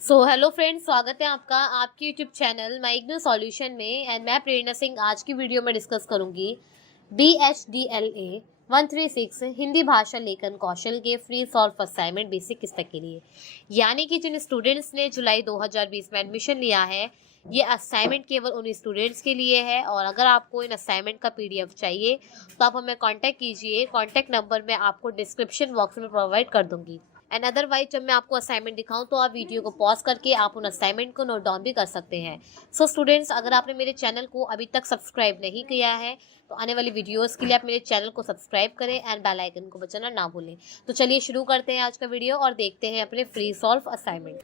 Hello friends, स्वागत है आपका आपके YouTube channel my IGNOU solution में। एंड मैं प्रेरणा सिंह आज की वीडियो में डिस्कस करूंगी BHDLA 136 हिंदी भाषा लेखन कौशल के फ्री सॉल्व असाइनमेंट बेसिक किस्त के लिए, यानी कि जिन स्टूडेंट्स ने जुलाई 2020 में एडमिशन लिया है, ये असाइनमेंट केवल उन स्टूडेंट्स के लिए है। और अगर आपको इन असाइनमेंट का PDF चाहिए तो आप हमें कांटेक्ट कीजिए। कांटेक्ट नंबर मैं आपको डिस्क्रिप्शन बॉक्स में प्रोवाइड कर दूंगी। एंड अदरवाइज जब मैं आपको असाइनमेंट दिखाऊं तो आप वीडियो को पॉज करके आप उन असाइनमेंट को नोट डाउन भी कर सकते हैं। स्टूडेंट्स, अगर आपने मेरे चैनल को अभी तक सब्सक्राइब नहीं किया है तो आने वाली वीडियोस के लिए आप मेरे चैनल को सब्सक्राइब करें एंड बेल आइकन को बजाना ना भूलें। तो चलिए शुरू करते हैं आज का वीडियो और देखते हैं अपने फ्री सॉल्व असाइनमेंट।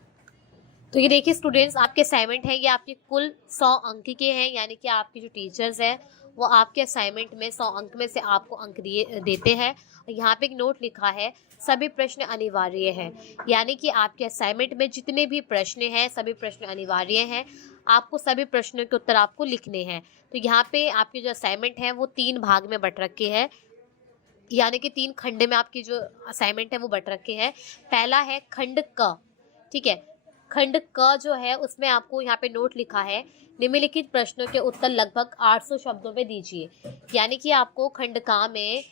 तो ये देखिए स्टूडेंट्स, आपके असाइनमेंट है ये आपके कुल 100 अंक के हैं, यानी कि आपके जो टीचर्स हैं वो आपके असाइनमेंट में 100 अंक में से आपको अंक देते हैं। और यहाँ पे एक नोट लिखा है, सभी प्रश्न अनिवार्य हैं, यानी कि आपके असाइनमेंट में जितने भी प्रश्न हैं सभी प्रश्न अनिवार्य हैं। आपको सभी प्रश्नों के उत्तर आपको लिखने हैं। तो यहाँ पे आपके जो असाइनमेंट है वो 3 भाग में बट रखे हैं, यानी कि 3 खंड में आपकी जो असाइनमेंट है वो बट रखे हैं। पहला है खंड क, ठीक है। खंड क जो है उसमें आपको यहाँ पे नोट लिखा है, निम्नलिखित प्रश्नों के उत्तर लगभग 800 शब्दों में दीजिए। यानी कि आपको खंड क में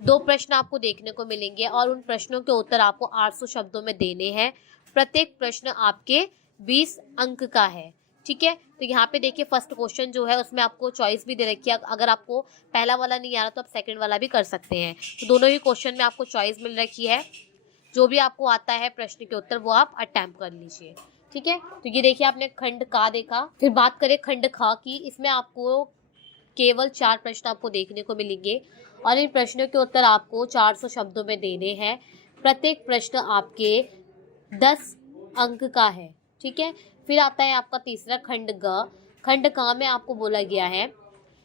2 प्रश्न आपको देखने को मिलेंगे और उन प्रश्नों के उत्तर आपको 800 शब्दों में देने हैं। प्रत्येक प्रश्न आपके 20 अंक का है, ठीक है। तो यहाँ पे देखिए फर्स्ट क्वेश्चन जो है उसमें आपको चॉइस भी दे रखी है। अगर आपको पहला वाला नहीं आ रहा तो आप सेकंड वाला भी कर सकते हैं। तो दोनों ही क्वेश्चन में आपको चॉइस मिल रखी है। जो भी आपको आता है प्रश्न के उत्तर वो आप अटेम्प्ट कर लीजिए, ठीक है। तो ये देखिए आपने खंड का देखा। फिर बात करें खंड ख की। इसमें आपको केवल 4 प्रश्न आपको देखने को मिलेंगे और इन प्रश्नों के उत्तर आपको 400 शब्दों में देने हैं। प्रत्येक प्रश्न आपके 10 अंक का है, ठीक है। फिर आता है आपका तीसरा खंड ग। खंड ग में आपको बोला गया है,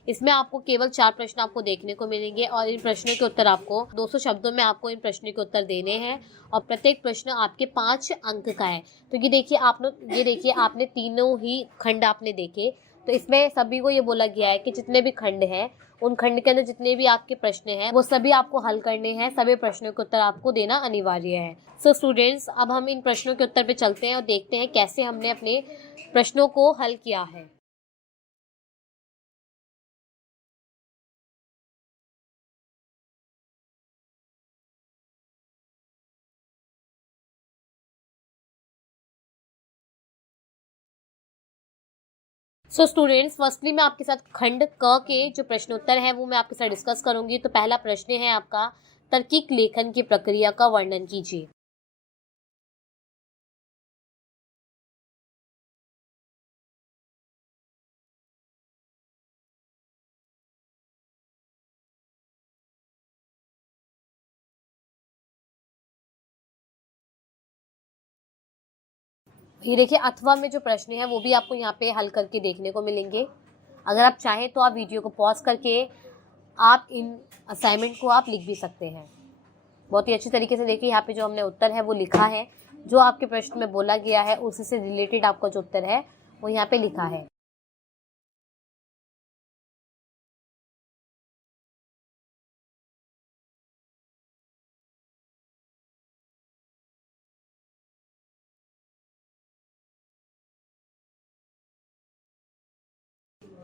इसमें आपको केवल 4 प्रश्न आपको देखने को मिलेंगे और इन प्रश्नों के उत्तर आपको 200 शब्दों में आपको इन प्रश्नों के उत्तर देने हैं और प्रत्येक प्रश्न आपके 5 अंक का है। तो ये देखिए आपने तीनों ही खंड आपने देखे। तो इसमें सभी को ये बोला गया है कि जितने भी खंड हैं उन खंड के अंदर जितने भी आपके प्रश्न हैं वो सभी आपको हल करने हैं। सभी प्रश्नों के उत्तर आपको देना अनिवार्य है। स्टूडेंट्स, अब हम इन प्रश्नों के उत्तर पे चलते हैं और देखते हैं कैसे हमने अपने प्रश्नों को हल किया है। स्टूडेंट्स, फर्स्टली मैं आपके साथ खंड क के जो प्रश्नोत्तर हैं वो मैं आपके साथ डिस्कस करूंगी। तो पहला प्रश्न है आपका, तार्किक लेखन की प्रक्रिया का वर्णन कीजिए। ये देखिए अथवा में जो प्रश्न है वो भी आपको यहाँ पे हल करके देखने को मिलेंगे। अगर आप चाहें तो आप वीडियो को पॉज करके आप इन असाइनमेंट को आप लिख भी सकते हैं। बहुत ही अच्छी तरीके से देखिए यहाँ पे जो हमने उत्तर है वो लिखा है। जो आपके प्रश्न में बोला गया है उसी से रिलेटेड आपका जो उत्तर है वो यहाँ पे लिखा है।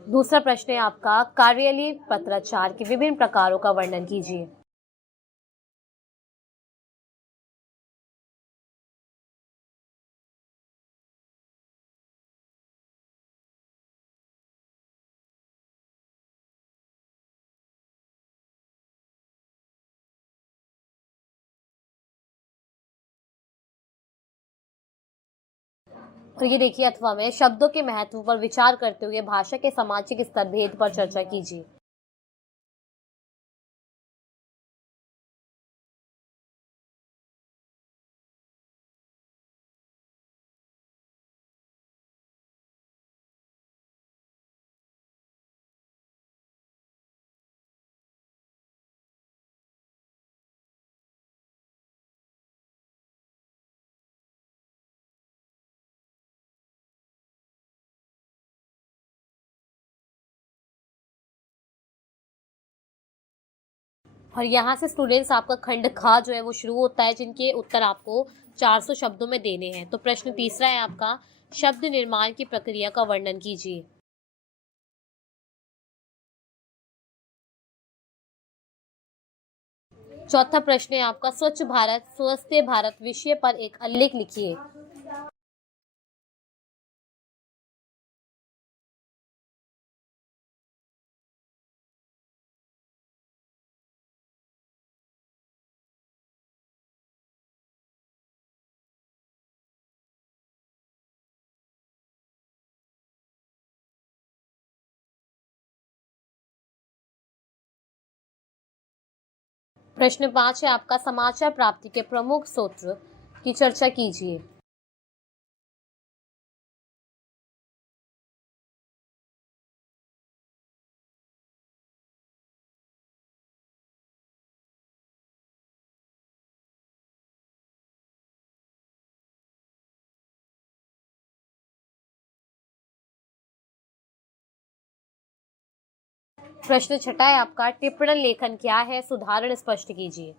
दूसरा प्रश्न है आपका, कार्यालयीय पत्राचार के विभिन्न प्रकारों का वर्णन कीजिए। और ये देखिए अथवा में शब्दों के महत्व पर विचार करते हुए भाषा के सामाजिक स्तर भेद पर चर्चा कीजिए। और यहाँ से स्टूडेंट्स आपका खंड ख जो है वो शुरू होता है, जिनके उत्तर आपको 400 शब्दों में देने हैं। तो प्रश्न तीसरा है आपका, शब्द निर्माण की प्रक्रिया का वर्णन कीजिए। चौथा प्रश्न है आपका, स्वच्छ भारत स्वस्थ भारत विषय पर एक आलेख लिखिए। प्रश्न 5 है आपका, समाचार प्राप्ति के प्रमुख स्रोत की चर्चा कीजिए। प्रश्न छठा है आपका, टिप्पण लेखन क्या है, सुधारण स्पष्ट कीजिए।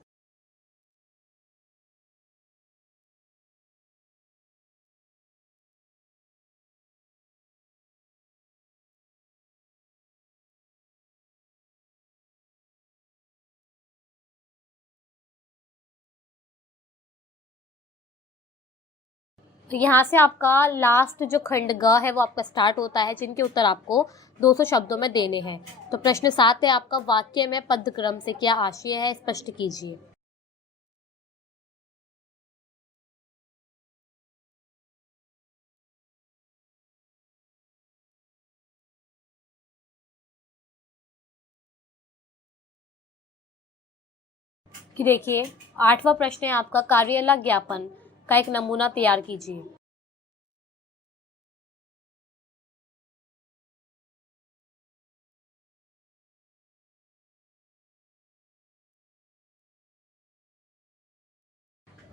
यहाँ से आपका लास्ट जो खंड ग है वो आपका स्टार्ट होता है, जिनके उत्तर आपको 200 शब्दों में देने हैं। तो प्रश्न 7 है आपका, वाक्य में पदक्रम से क्या आशय है, स्पष्ट कीजिए। कि देखिए 8वां प्रश्न है आपका, कार्यशाला ज्ञापन का एक नमूना तैयार कीजिए।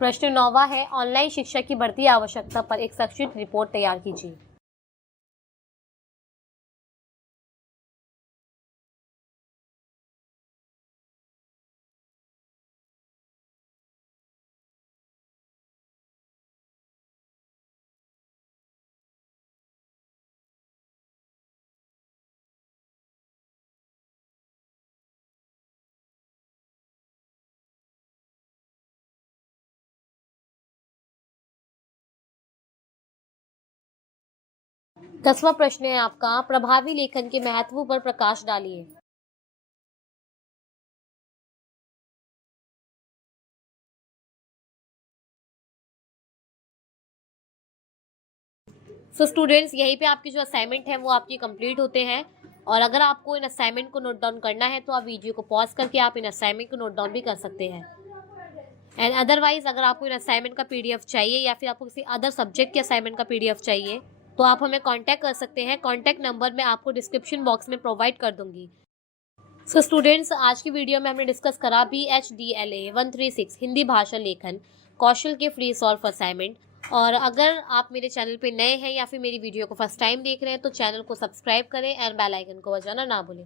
प्रश्न 9वां है, ऑनलाइन शिक्षा की बढ़ती आवश्यकता पर एक संक्षिप्त रिपोर्ट तैयार कीजिए। दसवां प्रश्न है आपका, प्रभावी लेखन के महत्व पर प्रकाश डालिए। सो स्टूडेंट्स, यहीं पे आपकी जो असाइनमेंट है वो आपकी कंप्लीट होते हैं। और अगर आपको इन असाइनमेंट को नोट डाउन करना है तो आप वीडियो को पॉज करके आप इन असाइनमेंट को नोट डाउन भी कर सकते हैं। एंड अदरवाइज अगर आपको इन असाइनमेंट का पीडीएफ चाहिए या फिर आपको किसी अदर सब्जेक्ट के असाइनमेंट का पीडीएफ चाहिए तो आप हमें कांटेक्ट कर सकते हैं। कांटेक्ट नंबर मैं आपको डिस्क्रिप्शन बॉक्स में प्रोवाइड कर दूंगी। सो स्टूडेंट्स, आज की वीडियो में हमने डिस्कस करा BHDLA 136 हिंदी भाषा लेखन कौशल के फ्री सॉल्व असाइनमेंट। और अगर आप मेरे चैनल पे नए हैं या फिर मेरी वीडियो को फर्स्ट टाइम देख रहे हैं तो चैनल को सब्सक्राइब करें एंड बेल आइकन को बजाना ना भूलें।